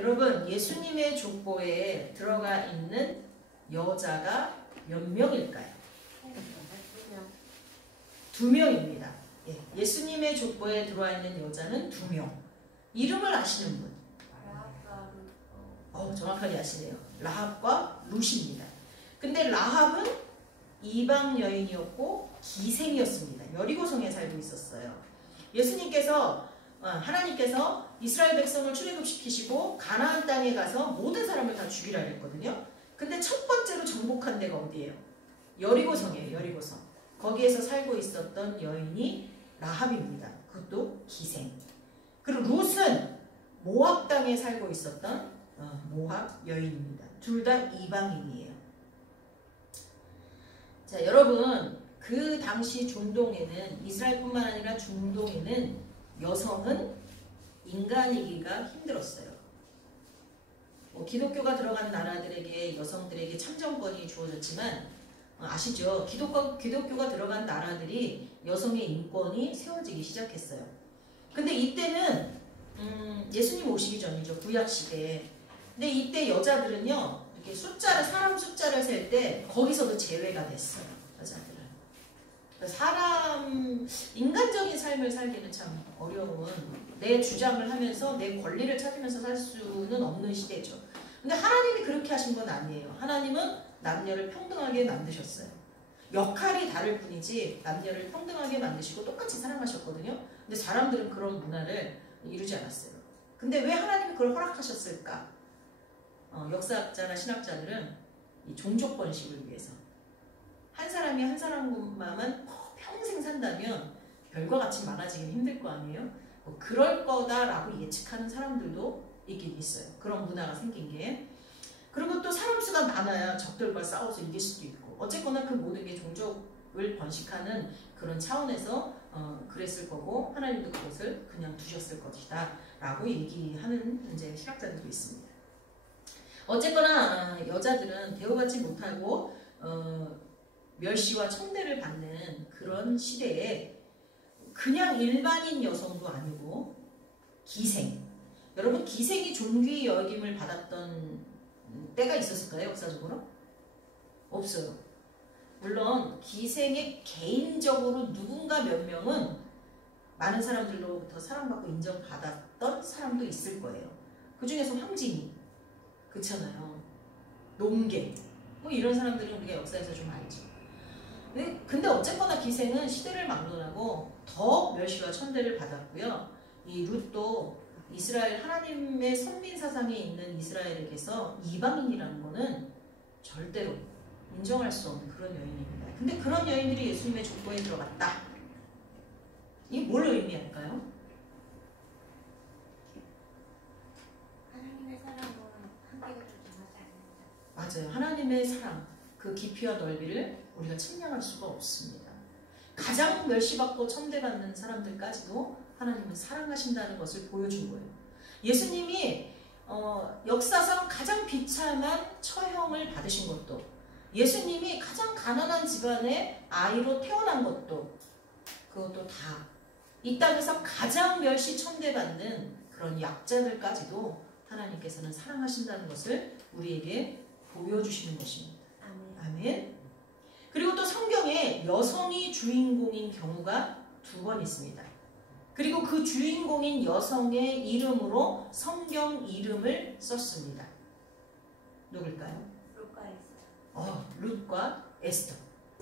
여러분, 예수님의 족보에 들어가 있는 여자가 몇 명일까요? 2명입니다. 예수님의 족보에 들어와 있는 여자는 2명. 이름을 아시는 분? 정확하게 아시네요. 라합과 룻입니다. 근데 라합은 이방 여인이었고 기생이었습니다. 여리고성에 살고 있었어요. 하나님께서 이스라엘 백성을 출애굽시키시고 가나안 땅에 가서 모든 사람을 다 죽이라 했거든요. 근데 첫 번째로 정복한 데가 어디예요? 여리고성이에요. 여리고성. 거기에서 살고 있었던 여인이 라합입니다. 그것도 기생. 그리고 룻은 모압 땅에 살고 있었던 모압 여인입니다. 둘 다 이방인이에요. 자, 여러분, 그 당시 중동에는, 이스라엘뿐만 아니라 중동에는 여성은 인간이기가 힘들었어요. 기독교가 들어간 나라들에게 여성들에게 참정권이 주어졌지만 아시죠? 기독교가 들어간 나라들이 여성의 인권이 세워지기 시작했어요. 근데 이때는 예수님 오시기 전이죠. 구약 시대에. 근데 이때 여자들은요, 이렇게 사람 숫자를 셀 때 거기서도 제외가 됐어요. 여자들은. 인간적인 삶을 살기는 참 어려운, 내 주장을 하면서 내 권리를 찾으면서 살 수는 없는 시대죠. 근데 하나님이 그렇게 하신 건 아니에요. 하나님은 남녀를 평등하게 만드셨어요. 역할이 다를 뿐이지 남녀를 평등하게 만드시고 똑같이 사랑하셨거든요. 근데 사람들은 그런 문화를 이루지 않았어요. 근데 왜 하나님이 그걸 허락하셨을까? 역사학자나 신학자들은 이 종족 번식을 위해서, 한 사람이 한 사람만 평생 산다면 별과 같이 많아지긴 힘들 거 아니에요? 그럴 거다라고 예측하는 사람들도 있긴 있어요. 그런 문화가 생긴 게. 그리고 또 사람 수가 많아야 적들과 싸워서 이길 수도 있고, 어쨌거나 그 모든 게 종족을 번식하는 그런 차원에서 그랬을 거고, 하나님도 그것을 그냥 두셨을 것이다 라고 얘기하는 이제 신학자들도 있습니다. 어쨌거나 여자들은 대우받지 못하고 멸시와 천대를 받는 그런 시대에 그냥 일반인 여성도 아니고 기생. 여러분, 기생이 존귀 여김을 받았던 때가 있었을까요? 역사적으로? 없어요. 물론 기생의 개인적으로 누군가 몇 명은 많은 사람들로부터 사랑받고 인정받았던 사람도 있을 거예요. 그 중에서 황진이, 그렇잖아요. 농계, 이런 사람들은 우리가 역사에서 좀 알죠. 근데 어쨌거나 기생은 시대를 막론하고 더 멸시와 천대를 받았고요. 이 룻도 이스라엘, 하나님의 선민 사상에 있는 이스라엘에게서 이방인이라는 거는 절대로 인정할 수 없는 그런 여인입니다. 근데 그런 여인들이 예수님의 족보에 들어갔다. 이게 뭘 의미할까요? 하나님의 사랑은 한계가 정하지 않습니다. 맞아요. 하나님의 사랑, 그 깊이와 넓이를 우리가 측량할 수가 없습니다. 가장 멸시받고 천대받는 사람들까지도 하나님은 사랑하신다는 것을 보여준 거예요. 예수님이 역사상 가장 비참한 처형을 받으신 것도, 예수님이 가장 가난한 집안의 아이로 태어난 것도, 그것도 다 이 땅에서 가장 멸시 천대받는 그런 약자들까지도 하나님께서는 사랑하신다는 것을 우리에게 보여주시는 것입니다. 아멘. 그리고 또 성경에 여성이 주인공인 경우가 2번 있습니다. 그리고 그 주인공인 여성의 이름으로 성경 이름을 썼습니다. 누굴까요? 룻과 에스터.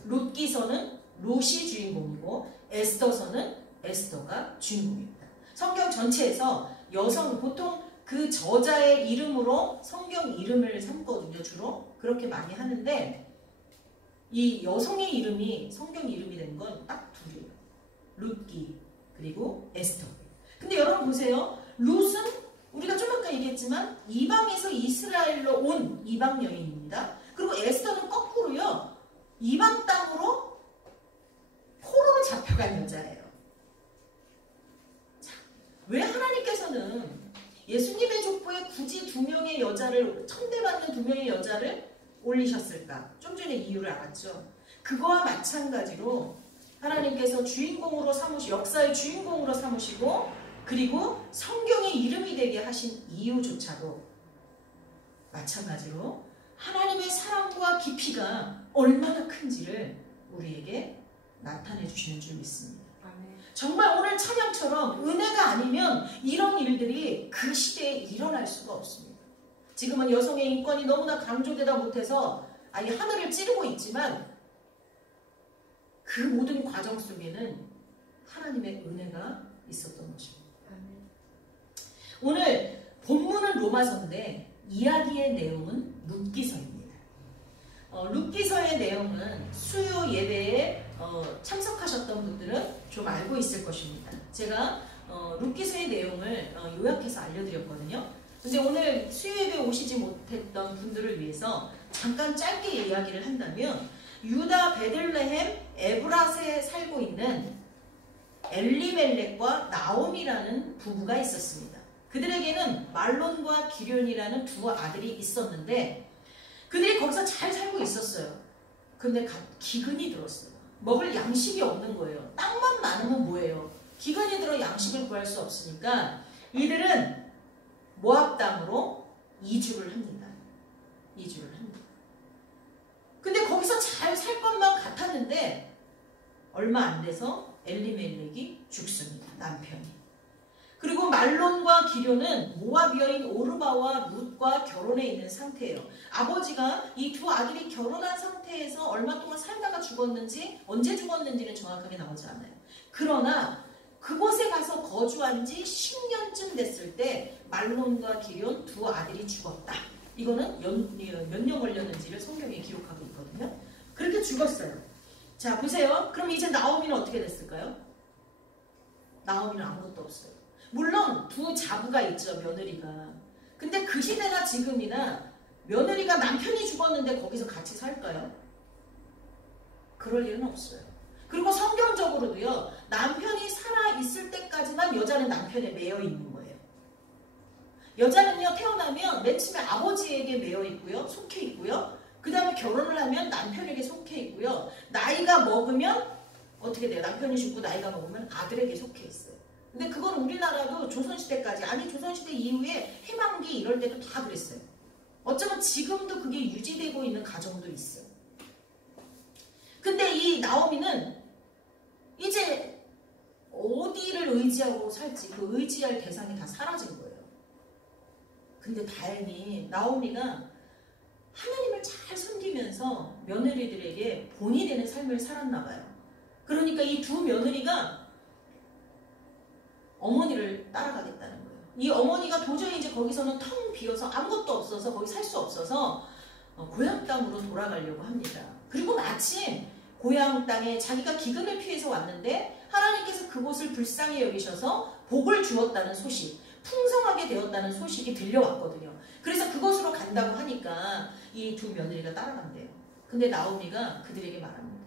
룻기서는 룻이 주인공이고 에스더서는 에스더가 주인공입니다. 성경 전체에서 여성, 보통 그 저자의 이름으로 성경 이름을 삼거든요. 주로 그렇게 많이 하는데 이 여성의 이름이 성경 이름이 된 건 딱 2개예요. 룻기 그리고 에스터. 근데 여러분 보세요. 룻은 우리가 좀 아까 얘기했지만 이방에서 이스라엘로 온 이방 여인입니다. 그리고 에스더는 거꾸로요. 이방 땅으로 포로로 잡혀간 여자예요. 자, 왜 하나님께서는 예수님의 족보에 굳이 2명의 여자를, 천대받는 2명의 여자를 올리셨을까? 좀 전에 이유를 알았죠. 그거와 마찬가지로 하나님께서 주인공으로 역사의 주인공으로 삼으시고, 그리고 성경의 이름이 되게 하신 이유조차도 마찬가지로 하나님의 사랑과 깊이가 얼마나 큰지를 우리에게 나타내 주시는 줄 믿습니다. 정말 오늘 찬양처럼 은혜가 아니면 이런 일들이 그 시대에 일어날 수가 없습니다. 지금은 여성의 인권이 너무나 강조되다 못해서 아예 하늘을 찌르고 있지만 그 모든 과정 속에는 하나님의 은혜가 있었던 것입니다. 오늘 본문은 로마서인데 이야기의 내용은 룻기서입니다. 룻기서의 내용은 수요 예배에 참석하셨던 분들은 좀 알고 있을 것입니다. 제가 룻기서의 내용을 요약해서 알려드렸거든요. 근데 오늘 수요 예배에 오시지 못했던 분들을 위해서 잠깐 짧게 이야기를 한다면 유다 베들레헴 에브라스에 살고 있는 엘리멜렉과 나옴이라는 부부가 있었습니다. 그들에게는 말론과 기련이라는 두 아들이 있었는데 그들이 거기서 잘 살고 있었어요. 근데 기근이 들었어요. 먹을 양식이 없는 거예요. 땅만 많으면 뭐예요? 기근이 들어 양식을 구할 수 없으니까 이들은 모압 땅으로 이주를 합니다. 이주를 합니다. 근데 거기서 잘 살 것만 같았는데 얼마 안 돼서 엘리멜렉이 죽습니다. 남편이. 그리고 말론과 기련은 모압 여인 오르바와 룻과 결혼해 있는 상태예요. 아버지가 이 두 아들이 결혼한 상태에서 얼마 동안 살다가 죽었는지 언제 죽었는지는 정확하게 나오지 않아요. 그러나 그곳에 가서 거주한 지 10년쯤 됐을 때 말론과 기련 두 아들이 죽었다. 이거는 몇 년 걸렸는지를 성경에 기록하고 있거든요. 그렇게 죽었어요. 자, 보세요. 그럼 이제 나오미는 어떻게 됐을까요? 나오미는 아무것도 없어요. 물론 두 자부가 있죠, 며느리가. 근데 그 시대나 지금이나 며느리가 남편이 죽었는데 거기서 같이 살까요? 그럴 일은 없어요. 그리고 성경적으로도요, 남편이 살아있을 때까지만 여자는 남편에 매여 있는 거예요. 여자는요, 태어나면 맨 처음에 아버지에게 매여 있고요, 속해 있고요. 그 다음에 결혼을 하면 남편에게 속해 있고요. 나이가 먹으면 어떻게 돼요? 남편이 죽고 나이가 먹으면 아들에게 속해 있어요. 근데 그건 우리나라도 조선시대까지, 아니 조선시대 이후에 해방기 이럴 때도 다 그랬어요. 어쩌면 지금도 그게 유지되고 있는 가정도 있어요. 근데 이 나오미는 이제 어디를 의지하고 살지 그 의지할 대상이 다 사라진 거예요. 근데 다행히 나오미가 하나님을 잘 섬기면서 며느리들에게 본이 되는 삶을 살았나 봐요. 그러니까 이 두 며느리가 어머니를 따라가겠다는 거예요. 이 어머니가 도저히 이제 거기서는 텅 비어서 아무것도 없어서 거기 살 수 없어서 고향 땅으로 돌아가려고 합니다. 그리고 마침 고향 땅에 자기가 기근을 피해서 왔는데 하나님께서 그곳을 불쌍히 여기셔서 복을 주었다는 소식, 풍성하게 되었다는 소식이 들려왔거든요. 그래서 그곳으로 간다고 하니까 이 두 며느리가 따라간대요. 근데 나오미가 그들에게 말합니다.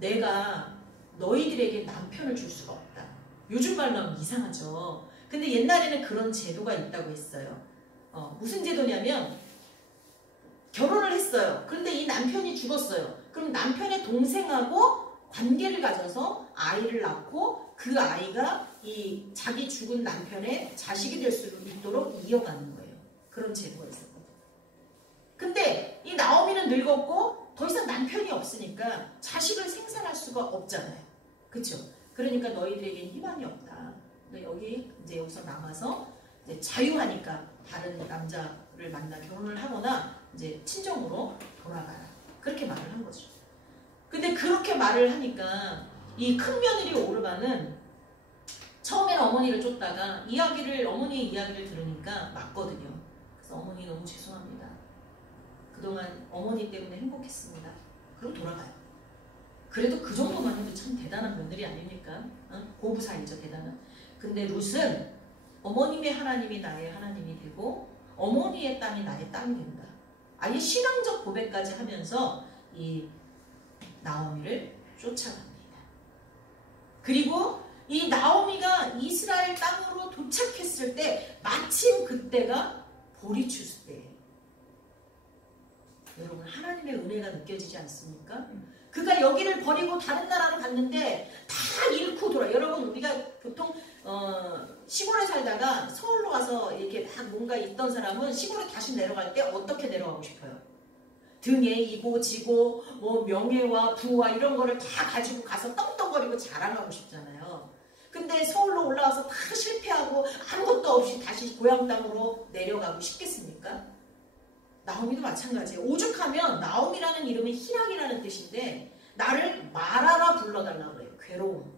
내가 너희들에게 남편을 줄 수가 없다. 요즘 말로 하면 이상하죠. 근데 옛날에는 그런 제도가 있다고 했어요. 무슨 제도냐면 결혼을 했어요. 그런데 이 남편이 죽었어요. 그럼 남편의 동생하고 관계를 가져서 아이를 낳고 그 아이가 이 자기 죽은 남편의 자식이 될 수 있도록 이어가는 거예요. 그런 제도가 있었거든요. 근데 이 나오미는 늙었고 더 이상 남편이 없으니까 자식을 생산할 수가 없잖아요. 그렇죠? 그러니까 너희들에겐 희망이 없다. 여기 이제 여기서 남아서 이제 자유하니까 다른 남자를 만나 결혼을 하거나 이제 친정으로 돌아가라. 그렇게 말을 한 거죠. 근데 그렇게 말을 하니까 이 큰 며느리 오르바는 처음에는 어머니를 쫓다가 어머니의 이야기를 들으니까 맞거든요. 그래서 어머니 너무 죄송합니다. 그동안 어머니 때문에 행복했습니다. 그럼 돌아가요. 그래도 그 정도만 해도 참 대단한 며느리 아닙니까? 고부사이죠, 대단한. 근데 룻은 어머님의 하나님이 나의 하나님이 되고 어머니의 땅이 나의 땅이 된다. 아예 신앙적 고백까지 하면서 이 나오미를 쫓아갑니다. 그리고 이 나오미가 이스라엘 땅으로 도착했을 때 마침 그때가 보리추수 때예요. 여러분 하나님의 은혜가 느껴지지 않습니까? 그가 여기를 버리고 다른 나라로 갔는데 다 잃고 돌아. 여러분 우리가 보통 시골에 살다가 서울로 가서 이렇게 막 뭔가 있던 사람은 시골에 다시 내려갈 때 어떻게 내려가고 싶어요? 등에 이고 지고 뭐 명예와 부와 이런 거를 다 가지고 가서 떡떡거리고 자랑하고 싶잖아요. 근데 서울로 올라와서 다 실패하고 아무것도 없이 다시 고향 땅으로 내려가고 싶겠습니까? 나오미도 마찬가지예요. 오죽하면 나오미라는 이름이 희락이라는 뜻인데 나를 마라라 불러달라고 그래요. 괴로움.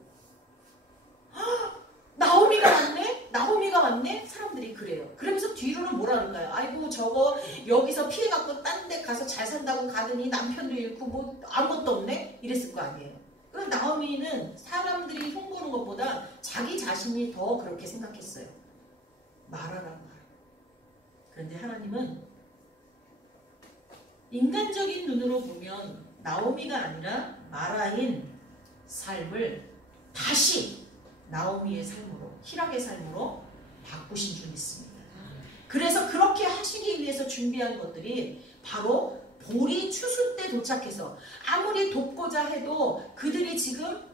나오미가 왔네? 나오미가 왔네? 사람들이 그래요. 그러면서 뒤로는 뭐라 그럴까요? 아이고 저거 여기서 피해갖고 딴 데 가서 잘 산다고 가더니 남편도 잃고 뭐 아무것도 없네? 이랬을 거 아니에요. 그럼 나오미는 사람들이 흉보는 것보다 자기 자신이 더 그렇게 생각했어요. 말하라 말. 그런데 하나님은 인간적인 눈으로 보면 나오미가 아니라 마라인 삶을 다시 나오미의 삶으로, 희락의 삶으로 바꾸신 줄 믿습니다. 그래서 그렇게 하시기 위해서 준비한 것들이 바로 보리 추수 때 도착해서 아무리 돕고자 해도 그들이 지금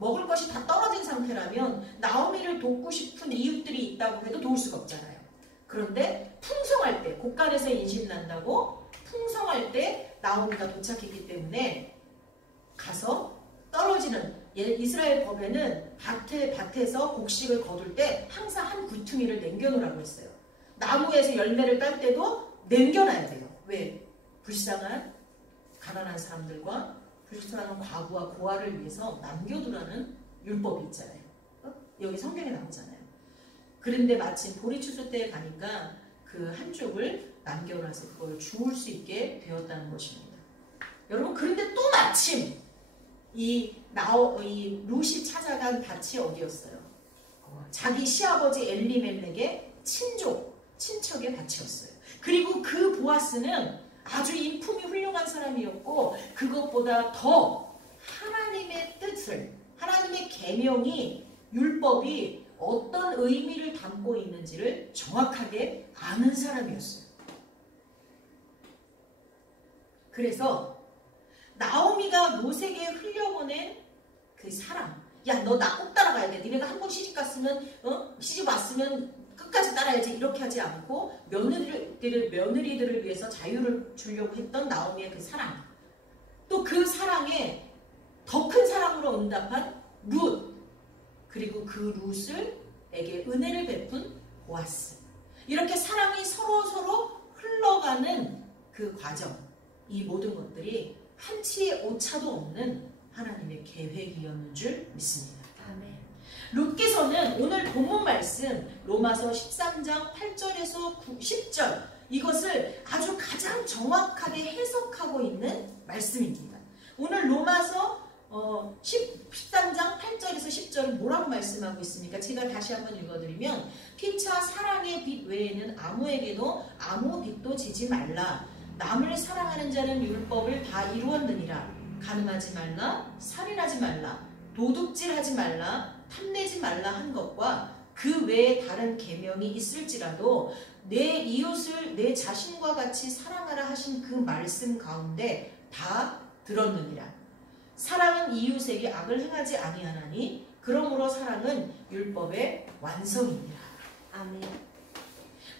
먹을 것이 다 떨어진 상태라면 나오미를 돕고 싶은 이웃들이 있다고 해도 도울 수가 없잖아요. 그런데 풍성할 때, 곡간에서 인신난다고 풍성할 때 나오미가 도착했기 때문에 가서 떨어지는, 이스라엘 법에는 밭에서 곡식을 거둘 때 항상 한 구퉁이를 남겨놓으라고 했어요. 나무에서 열매를 딸 때도 남겨놔야 돼요. 왜? 불쌍한 가난한 사람들과 불쌍한 과부와 고아를 위해서 남겨두라는 율법이 있잖아요. 여기 성경에 나오잖아요. 그런데 마침 보리추수 때에 가니까 그 한쪽을 남겨놔서 그걸 주울 수 있게 되었다는 것입니다. 여러분, 그런데 또 마침 이 룻이 찾아간 밭이 어디였어요? 자기 시아버지 엘리멜렉의 친척의 밭이었어요. 그리고 그 보아스는 아주 인품이 훌륭한 사람이었고 그것보다 더 하나님의 뜻을, 하나님의 계명이, 율법이 어떤 의미를 담고 있는지를 정확하게 아는 사람이었어요. 그래서 나오미가 롯에게 흘려보낸 그 사랑, 야 너 나 꼭 따라가야 돼. 니네가 한 번 시집 갔으면 시집 왔으면 끝까지 따라야지, 이렇게 하지 않고 며느리들을 위해서 자유를 주려고 했던 나오미의 그 사랑, 또 그 사랑에 더 큰 사랑으로 응답한 룻, 그리고 그 룻에게 은혜를 베푼 보아스, 이렇게 사랑이 서로 흘러가는 그 과정, 이 모든 것들이 한치의 오차도 없는 하나님의 계획이었는 줄 믿습니다. 아멘. 룻기서는 오늘 본문 말씀 로마서 13장 8절에서 10절, 이것을 아주 가장 정확하게 해석하고 있는 말씀입니다. 오늘 로마서 13장 8절에서 10절은 뭐라고 말씀하고 있습니까? 제가 다시 한번 읽어드리면, 피차 사랑의 빛 외에는 아무에게도 아무 빛도 지지 말라. 남을 사랑하는 자는 율법을 다 이루었느니라. 간음하지 말라, 살인하지 말라, 도둑질하지 말라, 탐내지 말라 한 것과 그 외에 다른 계명이 있을지라도 내 이웃을 내 자신과 같이 사랑하라 하신 그 말씀 가운데 다 들었느니라. 사랑은 이웃에게 악을 행하지 아니하나니 그러므로 사랑은 율법의 완성이니라. 아멘.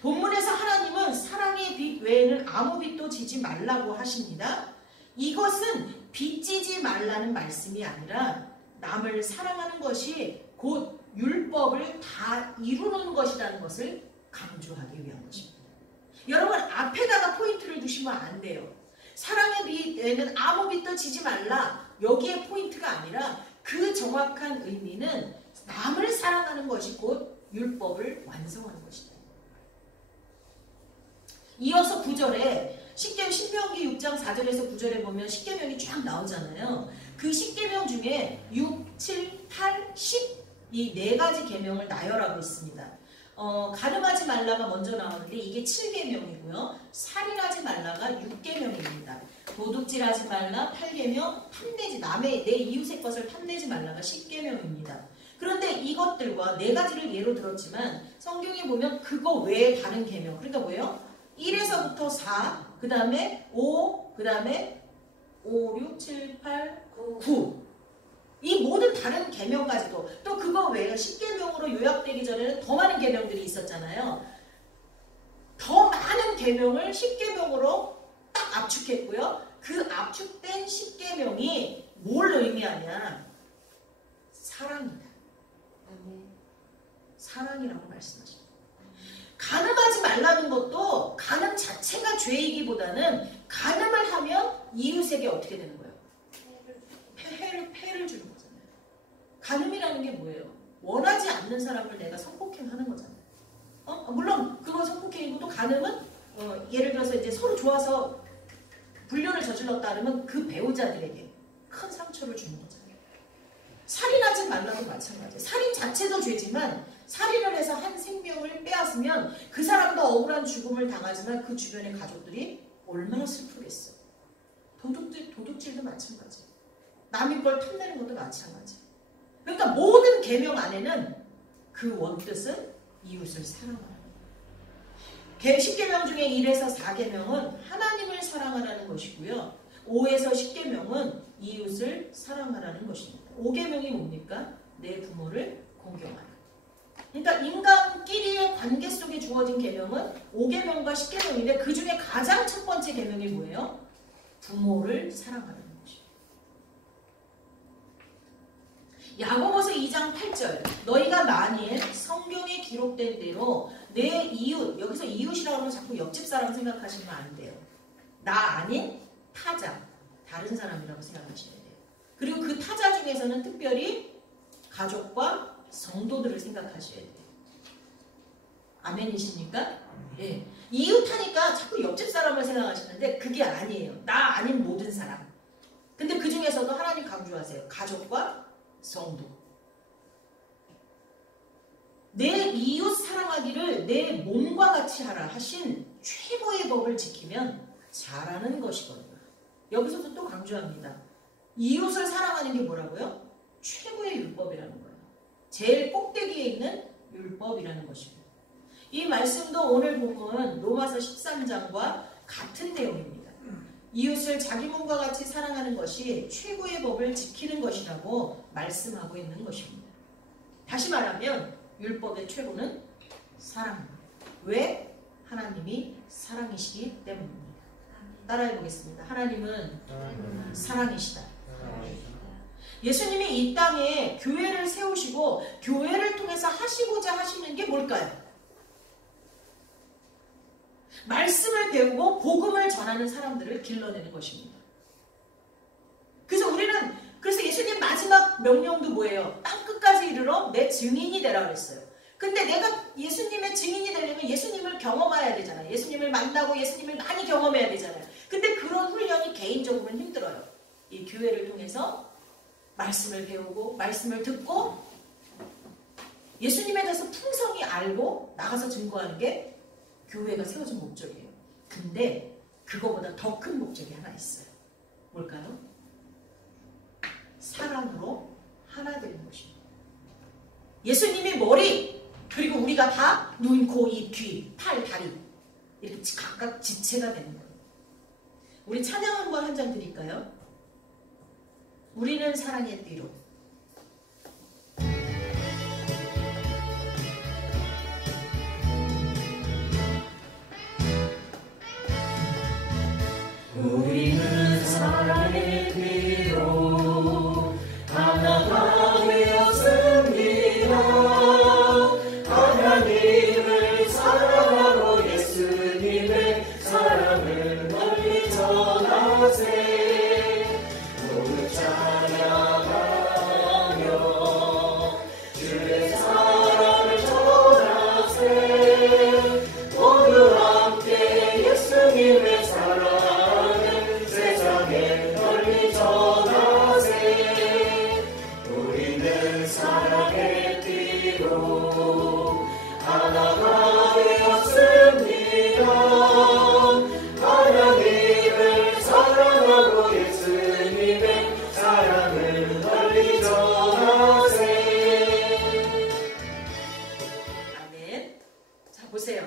본문에서 하나님은 사랑의 빛 외에는 아무 빛도 지지 말라고 하십니다. 이것은 빚지지 말라는 말씀이 아니라 남을 사랑하는 것이 곧 율법을 다 이루는 것이라는 것을 강조하기 위한 것입니다. 여러분, 앞에다가 포인트를 두시면 안 돼요. 사랑의 빛에는 아무 빛도 지지 말라, 여기에 포인트가 아니라 그 정확한 의미는 남을 사랑하는 것이 곧 율법을 완성하는 것이다. 이어서 9절에 신명기 6장 4절에서 9절에 보면 십계명이 쫙 나오잖아요. 그 십계명 중에 6, 7, 8, 10 이 네 가지 계명을 나열하고 있습니다. 간음하지 말라가 먼저 나오는데 이게 7계명이고요. 살인하지 말라가 6계명입니다. 도둑질하지 말라 8계명, 내 이웃의 것을 탐내지 말라가 10계명입니다. 그런데 이것들과 네 가지를 예로 들었지만 성경에 보면 그거 외에 다른 계명, 그러니까 뭐예요? 1에서부터 4, 그 다음에 5, 그 다음에 5, 6, 7, 8, 9. 이 모든 다른 계명까지도 또 그거 외에 10계명으로 요약되기 전에는 더 많은 계명들이 있었잖아요. 더 많은 계명을 10계명으로 딱 압축했고요. 그 압축된 10계명이 뭘 의미하냐? 사랑이다. 사랑이라고 말씀하십니다. 간음하지 말라는 것도 간음 자체가 죄이기보다는 간음을 하면 이웃에게 어떻게 되는 거예요? 폐를 주는 거잖아요. 간음이라는 게 뭐예요? 원하지 않는 사람을 내가 성폭행하는 거잖아요. 물론 그거 성폭행이고 또 간음은 예를 들어서 이제 서로 좋아서 불륜을 저질렀다 하면 그 배우자들에게 큰 상처를 주는 거잖아요. 살인하지 말라도 마찬가지예요. 살인 자체도 죄지만 살인을 해서 한 생명을 빼앗으면 그 사람도 억울한 죽음을 당하지만 그 주변의 가족들이 얼마나 슬프겠어. 도둑질도 마찬가지예요. 남의 걸 탐내는 것도 마찬가지예요. 그러니까 모든 계명 안에는 그 원뜻은 이웃을 사랑하라는 거예요. 10계명 중에 1에서 4계명은 하나님을 사랑하라는 것이고요. 5에서 10계명은 이웃을 사랑하라는 것입니다. 5계명이 뭡니까? 내 부모를 공경하라. 그러니까 인간끼리의 관계 속에 주어진 계명은 5계명과 10계명인데 그 중에 가장 첫 번째 계명이 뭐예요? 부모를 사랑하라는 것이에요. 야고보서 2장 8절 너희가 만일 성경에 기록된 대로 내 이웃, 여기서 이웃이라고 하면 자꾸 옆집 사람 생각하시면 안 돼요. 나 아닌 타자, 다른 사람이라고 생각하셔야 돼요. 그리고 그 타자 중에서는 특별히 가족과 성도들을 생각하셔야 돼요. 아멘이십니까? 예. 이웃하니까 자꾸 옆집 사람을 생각하시는데 그게 아니에요. 나 아닌 모든 사람. 근데 그 중에서도 하나님 강조하세요. 가족과 성도. 내 이웃 사랑하기를 내 몸과 같이 하라 하신 최고의 법을 지키면 잘하는 것이거든요. 여기서도 또 강조합니다. 이웃을 사랑하는 게 뭐라고요? 최고의 율법이라는 거예요. 제일 꼭대기에 있는 율법이라는 것입니다. 이 말씀도 오늘 본문 로마서 13장과 같은 내용입니다. 이웃을 자기 몸과 같이 사랑하는 것이 최고의 법을 지키는 것이라고 말씀하고 있는 것입니다. 다시 말하면 율법의 최고는 사랑입니다. 왜? 하나님이 사랑이시기 때문입니다. 따라해 보겠습니다. 하나님은 사랑이시다. 예수님이 이 땅에 교회를 세우시고 교회를 통해서 하시고자 하시는 게 뭘까요? 말씀을 배우고 복음을 전하는 사람들을 길러내는 것입니다. 그래서 예수님 마지막 명령도 뭐예요? 땅 끝까지 이르러 내 증인이 되라 그랬어요. 근데 내가 예수님의 증인이 되려면 예수님을 경험해야 되잖아요. 예수님을 만나고 예수님을 많이 경험해야 되잖아요. 근데 그런 훈련이 개인적으로는 힘들어요. 이 교회를 통해서 말씀을 배우고 말씀을 듣고 예수님에 대해서 풍성히 알고 나가서 증거하는 게 교회가 세워진 목적이에요. 근데 그거보다 더 큰 목적이 하나 있어요. 뭘까요? 사랑으로 하나 되는 것입니다. 예수님이 머리, 그리고 우리가 다 눈, 코, 입, 귀, 팔, 다리 이렇게 각각 지체가 되는 거예요. 우리 찬양 한번 한 장 드릴까요? 우리는 사랑의 띠로. 우리는 사랑의 띠로 하나가 되었습니다. 하나님을 사랑하고 예수님의 사랑을 널리 전하세. 모두 찬양하며 주의 사랑을 전하세. 모두 함께 예수님의 사랑을 세상에 널리 전하세. 우리는 사랑의 띠로 하나가 되었습니다. 하나님을 사랑하고 예수님의 사랑을 널리 전하세. 아멘. 자, 보세요.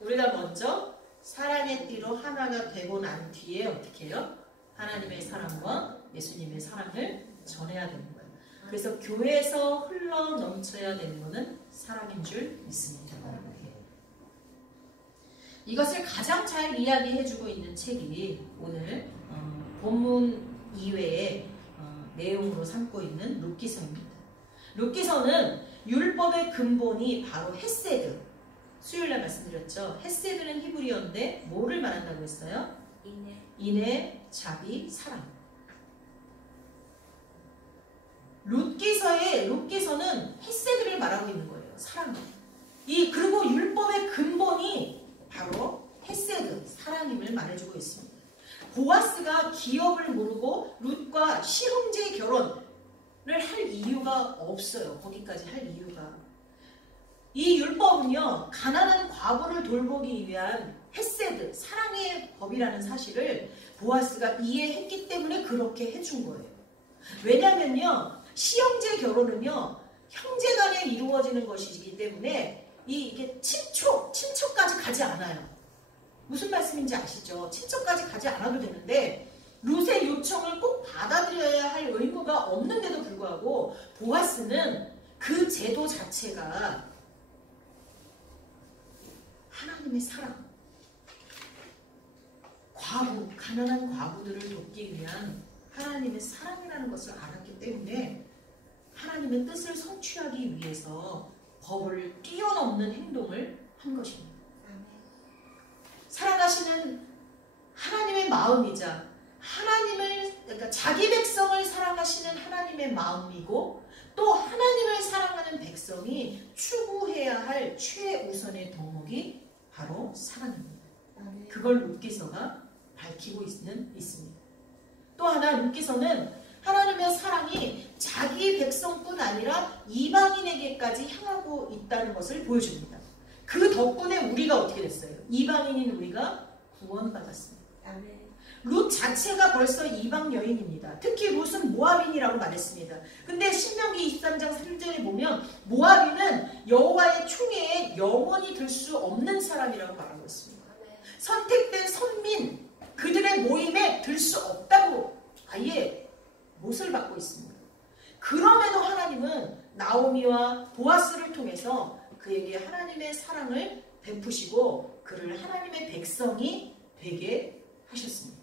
우리가 먼저 사랑의 띠로 하나가 되고 난 뒤에 어떻게 해요? 하나님의 사랑과 예수님의 사랑을 전해야 되는 거예요. 그래서 교회에서 흘러 넘쳐야 되는 것은 사랑인 줄 믿습니다. 이것을 가장 잘 이야기해주고 있는 책이 오늘 본문 이외의 내용으로 삼고 있는 룻기서입니다. 룻기서는 율법의 근본이 바로 헤세드. 수요일날 말씀드렸죠. 헤세드는 히브리어인데 뭐를 말한다고 했어요? 인애, 자비, 사랑. 룻기서는 헤세드를 말하고 있는 거예요. 사랑. 그리고 율법의 근본이 바로 헤세드, 사랑임을 말해주고 있습니다. 보아스가 기업을 모르고 룻과 시형제 결혼을 할 이유가 없어요. 거기까지 할 이유가. 이 율법은요, 가난한 과부를 돌보기 위한 헤세드, 사랑의 법이라는 사실을 보아스가 이해했기 때문에 그렇게 해준 거예요. 왜냐면요, 시형제 결혼은요, 형제 간에 이루어지는 것이기 때문에 이게 친척까지 가지 않아요. 무슨 말씀인지 아시죠? 친척까지 가지 않아도 되는데 룻의 요청을 꼭 받아들여야 할 의무가 없는데도 불구하고 보아스는 그 제도 자체가 하나님의 사랑, 가난한 과부들을 돕기 위한 하나님의 사랑이라는 것을 알았기 때문에 하나님의 뜻을 성취하기 위해서 법을 뛰어넘는 행동을 한 것입니다. 사랑하시는 하나님의 마음이자 그러니까 자기 백성을 사랑하시는 하나님의 마음이고 또 하나님을 사랑하는 백성이 추구해야 할 최우선의 덕목이 바로 사랑입니다. 그걸 룻기서가 밝히고 있습니다. 또 하나 룻기서는 하나님의 사랑이 자기 백성뿐 아니라 이방인에게까지 향하고 있다는 것을 보여줍니다. 그 덕분에 우리가 어떻게 됐어요? 이방인인 우리가 구원받았습니다. 룻 자체가 벌써 이방 여인입니다. 특히 룻은 모압인이라고 말했습니다. 근데 신명기 23장 3절에 보면 모압인은 여호와의 총회에 영원히 들 수 없는 사람이라고 말하고 있습니다. 선택된 선민, 그들의 모임에 들 수 없다고 아예 못을 받고 있습니다. 그럼에도 하나님은 나오미와 보아스를 통해서 그에게 하나님의 사랑을 베푸시고 그를 하나님의 백성이 되게 하셨습니다.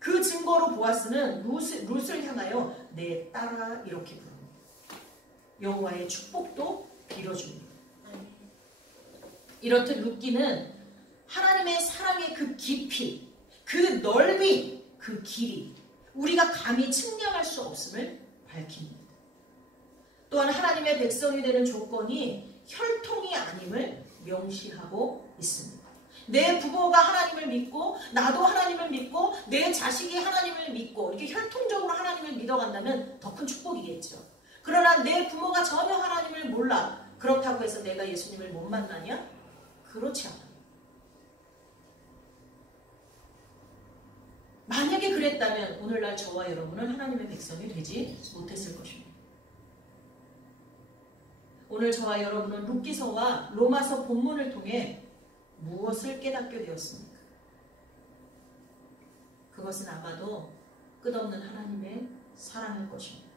그 증거로 보아스는 룻을 향하여 내 딸아 이렇게 부릅니다. 여호와의 축복도 빌어줍니다. 이렇듯 룻기는 하나님의 사랑의 그 깊이, 그 넓이, 그 길이 우리가 감히 측량할 수 없음을 밝힙니다. 또한 하나님의 백성이 되는 조건이 혈통이 아님을 명시하고 있습니다. 내 부모가 하나님을 믿고 나도 하나님을 믿고 내 자식이 하나님을 믿고 이렇게 혈통적으로 하나님을 믿어간다면 더 큰 축복이겠죠. 그러나 내 부모가 전혀 하나님을 몰라. 그렇다고 해서 내가 예수님을 못 만나냐? 그렇지 않아요. 만약에 그랬다면 오늘날 저와 여러분은 하나님의 백성이 되지 못했을 것입니다. 오늘 저와 여러분은 룻기서와 로마서 본문을 통해 무엇을 깨닫게 되었습니까? 그것은 아마도 끝없는 하나님의 사랑일 것입니다.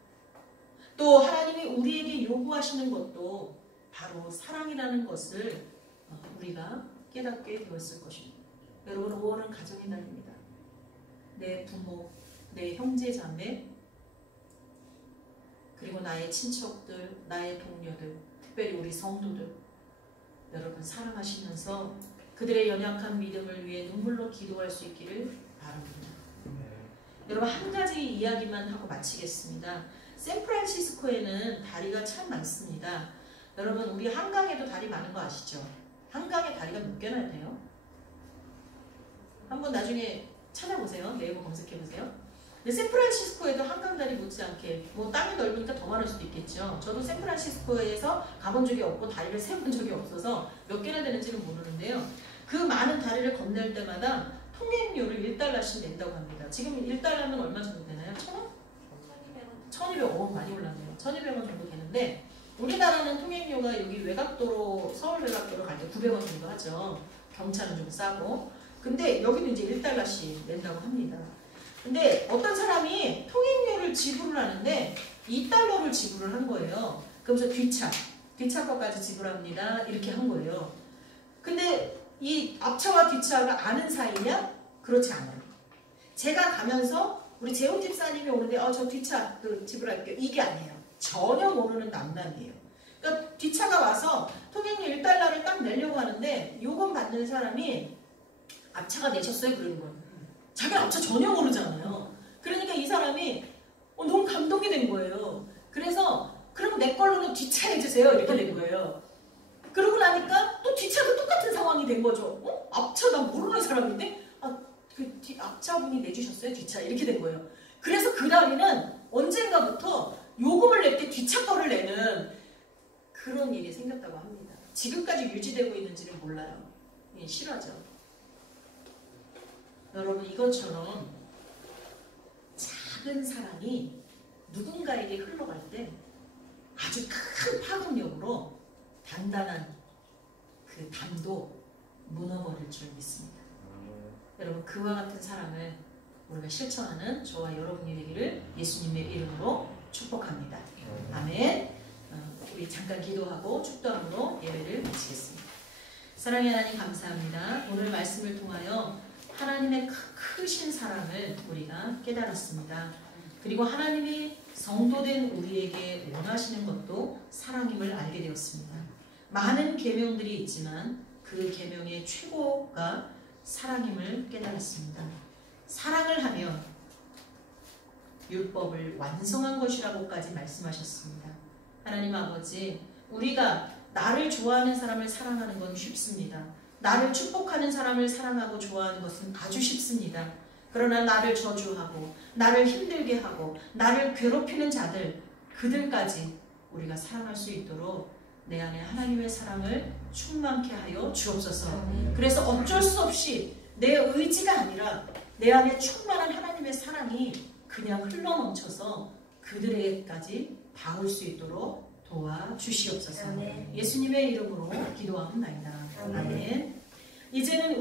또 하나님이 우리에게 요구하시는 것도 바로 사랑이라는 것을 우리가 깨닫게 되었을 것입니다. 여러분, 5월은 가정의 달입니다. 내 부모, 내 형제 자매, 그리고 나의 친척들, 나의 동료들, 특별히 우리 성도들, 여러분 사랑하시면서 그들의 연약한 믿음을 위해 눈물로 기도할 수 있기를 바랍니다. 여러분, 한 가지 이야기만 하고 마치겠습니다. 샌프란시스코에는 다리가 참 많습니다. 여러분, 우리 한강에도 다리 많은 거 아시죠? 한강에 다리가 몇 개나 돼요? 한번 나중에 찾아보세요. 네이버 검색해보세요. 근데 샌프란시스코에도 한강다리 못지않게 뭐 땅이 넓으니까 더 많을 수도 있겠죠. 저도 샌프란시스코에서 가본 적이 없고 다리를 세본 적이 없어서 몇 개나 되는지는 모르는데요. 그 많은 다리를 건널 때마다 통행료를 1달러씩 낸다고 합니다. 지금 1달러면 얼마 정도 되나요? 1,000원? 1,200원. 많이 올랐네요. 1,200원 정도 되는데 우리나라는 통행료가 여기 외곽도로, 서울 외곽도로 갈 때 900원 정도 하죠. 경차는 좀 싸고. 근데 여기도 이제 1달러씩 낸다고 합니다. 근데 어떤 사람이 통행료를 지불을 하는데 $2를 지불을 한 거예요. 그러면서 뒷차 거까지 지불합니다. 이렇게 한 거예요. 근데 이 앞차와 뒷차가 아는 사이냐? 그렇지 않아요. 제가 가면서 우리 재훈 집사님이 오는데 저 뒷차 지불할게요. 이게 아니에요. 전혀 모르는 남남이에요. 그러니까 뒷차가 와서 통행료 $1를 딱 내려고 하는데 요금 받는 사람이 앞차가 내셨어요? 그러는 거예요. 자기가 앞차 전혀 모르잖아요. 그러니까 이 사람이 너무 감동이 된 거예요. 그래서 그럼 내 걸로는 뒷차 해주세요. 이렇게 된 거예요. 그러고 나니까 또 뒷차도 똑같은 상황이 된 거죠. 앞차 난 모르는 사람인데 앞차분이 내주셨어요? 뒷차 이렇게 된 거예요. 그래서 그 다음에는 언젠가부터 요금을 낼 때 뒷차 거를 내는 그런 일이 생겼다고 합니다. 지금까지 유지되고 있는지는 몰라요. 예, 실화죠. 여러분 이것처럼 작은 사랑이 누군가에게 흘러갈 때 아주 큰 파급력으로 단단한 그 담도 무너버릴 줄 믿습니다. 여러분 그와 같은 사랑을 우리가 실천하는 저와 여러분이 되기를 예수님의 이름으로 축복합니다. 아멘. 우리 잠깐 기도하고 축도함으로 예배를 마치겠습니다. 사랑의 하나님 감사합니다. 오늘 말씀을 통하여 하나님의 크신 사랑을 우리가 깨달았습니다. 그리고 하나님이 성도된 우리에게 원하시는 것도 사랑임을 알게 되었습니다. 많은 계명들이 있지만 그 계명의 최고가 사랑임을 깨달았습니다. 사랑을 하면 율법을 완성한 것이라고까지 말씀하셨습니다. 하나님 아버지, 우리가 나를 좋아하는 사람을 사랑하는 건 쉽습니다. 나를 축복하는 사람을 사랑하고 좋아하는 것은 아주 쉽습니다. 그러나 나를 저주하고 나를 힘들게 하고 나를 괴롭히는 자들, 그들까지 우리가 사랑할 수 있도록 내 안에 하나님의 사랑을 충만케 하여 주옵소서. 그래서 어쩔 수 없이 내 의지가 아니라 내 안에 충만한 하나님의 사랑이 그냥 흘러넘쳐서 그들에게까지 닿을 수 있도록 도와주시옵소서. 예수님의 이름으로 기도하옵나이다. 아멘. 이제는